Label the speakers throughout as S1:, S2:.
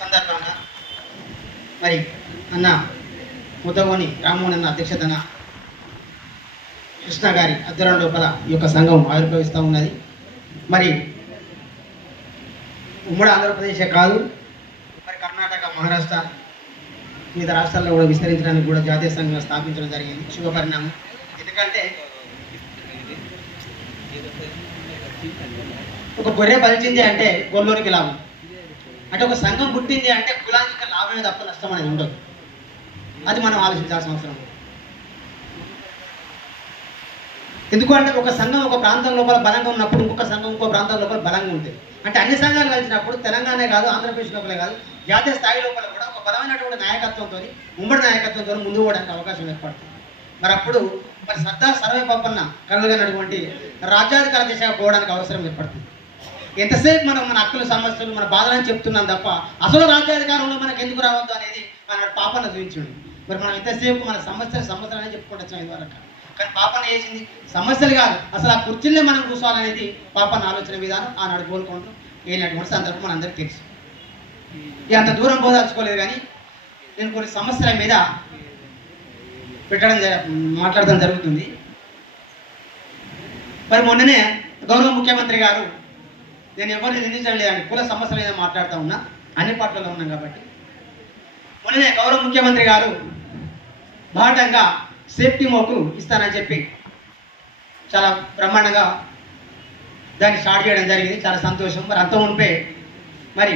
S1: సందర్భంగా మరి అన్న ముద్దగోని రామ్మోహన్ అన్న అధ్యక్షతన కృష్ణ గారి అధ్వర్యం లోపల ఈ యొక్క సంఘం ఆవిర్భవిస్తూ ఉన్నది. మరి ఉమ్మడి ఆంధ్రప్రదేశే కాదు మరి కర్ణాటక మహారాష్ట్ర వివిధ రాష్ట్రాల్లో కూడా విస్తరించడానికి కూడా జాతీయ సంఘం స్థాపించడం జరిగింది. శుభపరిణామం. ఎందుకంటే ఒక గొర్రె బలిచింది అంటే గొల్లోనికి లాభం అంటే ఒక సంఘం పుట్టింది అంటే కులానికి లాభమే తప్ప నష్టం అనేది ఉండదు. అది మనం ఆలోచించాల్సిన అవసరం ఎందుకంటే ఒక సంఘం ఒక ప్రాంతం లోపల బలంగా ఉన్నప్పుడు ఇంకొక సంఘం ఇంకో ప్రాంతం లోపల బలంగా ఉంటుంది అంటే అన్ని సంఘాలు కలిసినప్పుడు తెలంగాణ కాదు ఆంధ్రప్రదేశ్ లోపలే కాదు జాతీయ స్థాయి లోపల కూడా ఒక బలమైనటువంటి నాయకత్వంతో ఉమ్మడి నాయకత్వంతో ముందుకు పోవడానికి అవకాశం ఏర్పడుతుంది. మరి అప్పుడు మరి సర్దార్ సర్వే పప్పన్న కలగనటువంటి రాజ్యాధికార దిశగా పోవడానికి అవసరం ఏర్పడుతుంది. ఎంతసేపు మనం మన హక్కుల సమస్యలు మన బాధలని చెప్తున్నాం తప్ప అసలు రాజ్యాధికారంలో మనకు ఎందుకు రావద్దు అనేది మన పాపన చూపించండి. మరి మనం ఎంతసేపు మన సమస్యలు సమస్యలు అనేది చెప్పుకుంటూ ఇదివరకు. కానీ పాపన చేసింది? సమస్యలు కాదు. అసలు ఆ కుర్చీలే మనం కూర్చోవాలనేది పాపన ఆలోచన విధానం ఆనాడు కోలుకుంటూ వెళ్ళినటువంటి సందర్భం మనందరికీ తెలుసు. ఇక అంత దూరం పోదాల్చుకోలేదు కానీ నేను కొన్ని సమస్యల మీద పెట్టడం మాట్లాడడం జరుగుతుంది. మరి మొన్ననే గౌరవ ముఖ్యమంత్రి గారు నేను ఎవరిని నిందించడం లేదండి కుల సమస్యలు మీద మాట్లాడుతూ ఉన్నా అన్ని పార్టీలలో ఉన్నాం కాబట్టి. మొన్ననే గౌరవ ముఖ్యమంత్రి గారు బాటంగా సేఫ్టీ మోకులు ఇస్తానని చెప్పి చాలా బ్రహ్మాండంగా దాన్ని స్టార్ట్ చేయడం జరిగింది. చాలా సంతోషం. మరి అంత ఉంటే మరి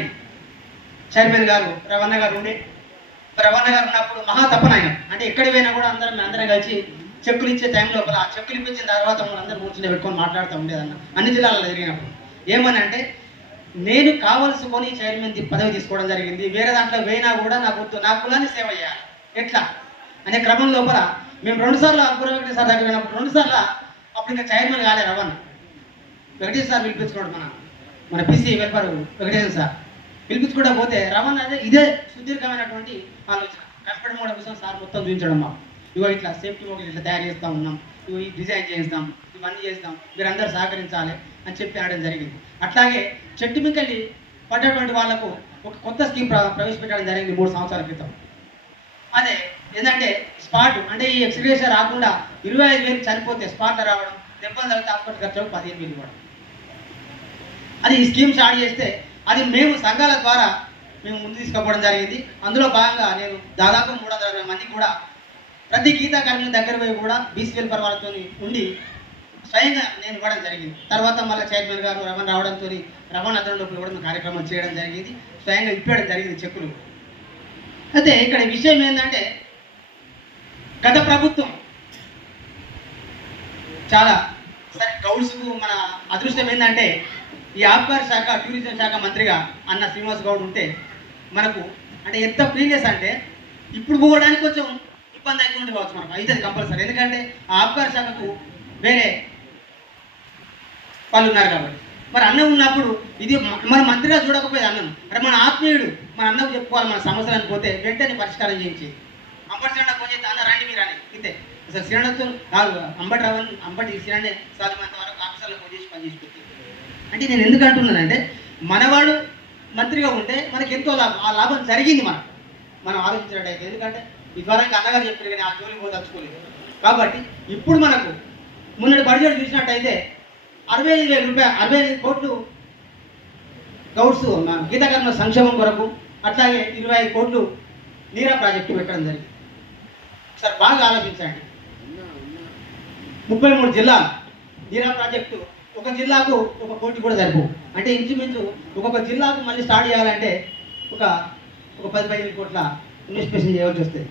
S1: చైర్మన్ గారు రవణ గారు ఉండే. రవణ గారు ఉన్నప్పుడు మహా తప్పన ఆయన అంటే ఎక్కడికి పోయినా కూడా అందరం అందరం కలిసి చెక్కులు ఇచ్చే టైం లోపల ఆ చెక్కులు ఇప్పించిన తర్వాత మనం కూర్చుని పెట్టుకొని మాట్లాడుతూ ఉండేదన్న. అన్ని జిల్లాల్లో జరిగినప్పుడు. ఏమని అంటే నేను కావలసుకొని చైర్మన్ పదవి తీసుకోవడం జరిగింది వేరే దాంట్లో వేయినా కూడా నాకు వద్దు నా కులాన్ని సేవ చేయాలి ఎట్లా? అనే క్రమం లోపల మేము రెండు సార్లు అక్బర్ వెంకటేశ్వర సార్ దగ్గర పోయినప్పుడు రెండు సార్లు అప్పుడు ఇంకా చైర్మన్ కాలే రవణ వెంకటేశ్వర సార్ పిలిపించుకోవడం మన మన పిసి వెల్ఫర్ వెంకటేశ్వర సార్. పిలిపించుకోవడం పోతే రవణ అదే ఇదే సుదీర్ఘమైనటువంటి ఆలోచన. కంప్యూటర్ కూడా సార్ మొత్తం చూపించడం మాకు. ఇగో ఇట్లా సేఫ్టీ మోడల్ ఇట్లా తయారు చేస్తా ఉన్నాం. ఇగో ఈ డిజైన్ చేస్తాం ఇవన్నీ చేస్తాం మీరందరూ సహకరించాలి అని చెప్పి అనడం జరిగింది. అట్లాగే చెట్టు మిక్కలి పడ్డటువంటి వాళ్ళకు ఒక కొత్త స్కీమ్ ప్ర- ప్రవేశపెట్టడం జరిగింది మూడు సంవత్సరాల క్రితం. అదే ఏంటంటే స్పాట్ అంటే ఈ ఎక్స్గ్రేషన్ రాకుండా ఇరవై ఐదు వేలు చనిపోతే స్పాట్ రావడం దెబ్బలు తగ్గితే హాస్పిటల్ ఖర్చు పదిహేను వేలు ఇవ్వడం. అది ఈ స్కీమ్ స్టార్ట్ చేస్తే అది మేము సంఘాల ద్వారా మేము ముందు తీసుకుపోవడం జరిగింది. అందులో భాగంగా నేను దాదాపు మూడు వందల మంది మందికి కూడా ప్రతి గీతాకారుని దగ్గర పోయి కూడా బీసీఎల్ పర్వాలతో ఉండి స్వయంగా నేను ఇవ్వడం జరిగింది. తర్వాత మళ్ళీ చైర్మన్ గారు రమణ రావడంతో రమణ అతను కూడా కార్యక్రమం చేయడం జరిగింది. స్వయంగా ఇప్పడం జరిగింది చెక్కులు. అయితే ఇక్కడ విషయం ఏంటంటే గత ప్రభుత్వం చాలా సరే గౌడ్స్కు మన అదృష్టం ఏంటంటే ఈ ఆబ్కార్ శాఖ టూరిజం శాఖ మంత్రిగా అన్న శ్రీనివాస్ గౌడ్ ఉంటే మనకు అంటే ఎంత ప్రీవియస్ అంటే ఇప్పుడు పోవడానికి కొంచెం ఇబ్బంది అవుతుంది కావచ్చు అయితే కంపల్సరీ. ఎందుకంటే ఆ ఆబ్కార్ శాఖకు వేరే వాళ్ళు ఉన్నారు కాబట్టి. మరి అన్నం ఉన్నప్పుడు ఇది మన మంత్రిగా చూడకపోయేది అన్నం. మరి మన ఆత్మీయుడు మన అన్నకు చెప్పుకోవాలి మన సమస్యలను పోతే వెంటనే పరిష్కారం చేయించి. అంబటి శ్రీరణ కొంచెం అన్న రండి మీరు అని. ఇంతే. అసలు శ్రీరణతో కాదు. అంబటి రావని అంబటి శ్రీరణే సాధ్యమైనంత వరకు ఆఫీసర్లో ఫోన్ చేసి పని చేసి పెట్టింది అంటే నేను ఎందుకు అంటున్నానంటే మనవాడు మంత్రిగా ఉంటే మనకి ఎంతో లాభం. ఆ లాభం జరిగింది మనకు. మనం ఆలోచించినట్టయితే. ఎందుకంటే ఇదివరకు అన్నగారు చెప్పారు కానీ ఆ జోలి పోదలుచుకోలేదు కాబట్టి ఇప్పుడు మనకు మొన్నటి బడ్జెట్ చూసినట్టయితే అరవై ఐదు వేల రూపాయలు అరవై ఐదు కోట్లు గౌడ్స్ మన గీతకర్మ సంక్షేమం కొరకు అట్లాగే ఇరవై ఐదు కోట్లు నీరా ప్రాజెక్టు పెట్టడం జరిగింది. సార్ బాగా ఆలోచించండి. ముప్పై మూడు జిల్లాలు నీరా ప్రాజెక్టు ఒక జిల్లాకు ఒక కోటి కూడా సరిపోవు. అంటే ఇంచుమించు ఒక్కొక్క జిల్లాకు మళ్ళీ స్టార్ట్ చేయాలంటే ఒక ఒక పది పదిహేను కోట్ల ఇన్వెస్టిగేషన్ చేయవలసి వస్తుంది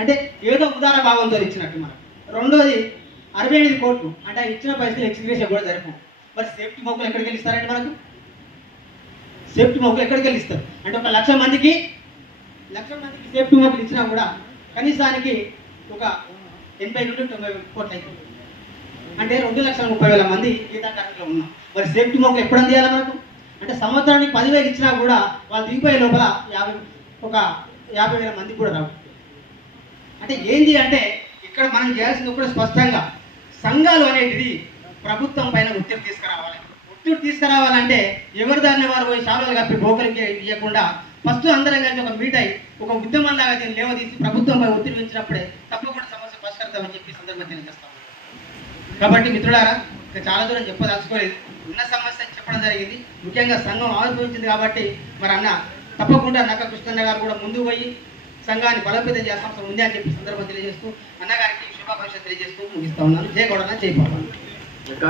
S1: అంటే ఏదో ఉదార భావంతో ఇచ్చినట్టు మనం. రెండోది అరవై ఎనిమిది కోట్లు. అంటే ఇచ్చిన పైసలు ఎక్స్గ్రేషన్ కూడా సరిపోవు. మరి సేఫ్టీ మోకులు ఎక్కడికి వెళ్ళిస్తారండి మనకు? సేఫ్టీ మోకులు ఎక్కడికి వెళ్ళిస్తారు అంటే ఒక లక్ష మందికి లక్ష మందికి సేఫ్టీ మొక్కలు ఇచ్చినా కూడా కనీసానికి ఒక ఎనభై నుండి తొంభై కోట్లు అవుతుంది అంటే రెండు లక్షల ముప్పై వేల మంది గీతా ఉన్నాం మరి సేఫ్టీ మోకులు ఎప్పుడు అందియాలి మనకు? అంటే సంవత్సరానికి పదివేలు ఇచ్చినా కూడా వాళ్ళు దిగిపోయే లోపల యాభై ఒక యాభై వేల మందికి కూడా రావు. అంటే ఏంది అంటే ఇక్కడ మనం చేయాల్సింది కూడా స్పష్టంగా సంఘాలు అనేటిది ప్రభుత్వం పైన ఒత్తిడి తీసుకురావాలి. ఒత్తిడి తీసుకురావాలంటే ఎవరి దాన్ని వారు పోయి శాలలు కప్పి బోకలికి ఇవ్వకుండా ఫస్ట్ అందరం కలిసి ఒక మీట్ అయ్యి ఒక ఉద్యమం లాగా దీన్ని లేవదీసి ప్రభుత్వంపై ఒత్తిడి ఉంచినప్పుడే తప్పకుండా సమస్య పరిష్కరిస్తామని చెప్పి ఈ సందర్భంగా తెలియజేస్తాం కాబట్టి మిత్రులారా ఇంకా చాలా దూరం చెప్పదలుచుకోలేదు. ఉన్న సమస్య చెప్పడం జరిగింది. ముఖ్యంగా సంఘం ఆవిర్భవించింది కాబట్టి మరి అన్న తప్పకుండా నక్క కృష్ణన్న గారు కూడా ముందుకు పోయి సంఘాన్ని బలోపేతం చేస్తాం. అవసరం ఉంది అని చెప్పి సందర్భం తెలియజేస్తూ అన్నగారికి శుభాకాంక్షలు తెలియజేస్తూ ముగిస్తా ఉన్నాను. జయ గౌడన్న
S2: ఇంకా